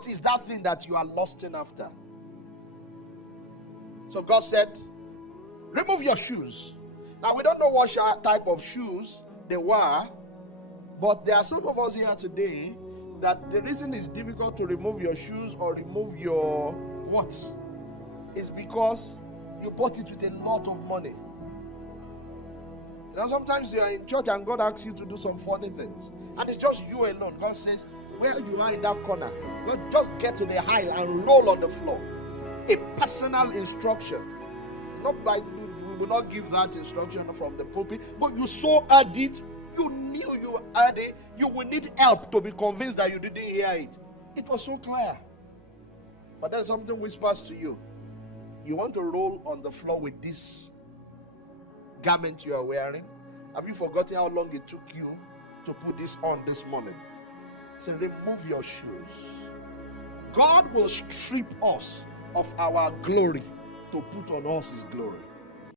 What is that thing that you are lusting after? So God said, remove your shoes. Now, we don't know what type of shoes they were, but there are some of us here today that the reason it's difficult to remove your shoes or remove your what is because you bought it with a lot of money. You know, sometimes you are in church and God asks you to do some funny things, and it's just you alone. God says, where you are in that corner, God, just get to the aisle and roll on the floor. A personal instruction. Not by, we will not give that instruction from the pulpit, but you so heard it, you knew you heard it, you will need help to be convinced that you didn't hear it. It was so clear. But then something whispers to you. You want to roll on the floor with this garment you are wearing? Have you forgotten how long it took you to put this on this morning? So remove your shoes. God will strip us of our glory to put on us his glory.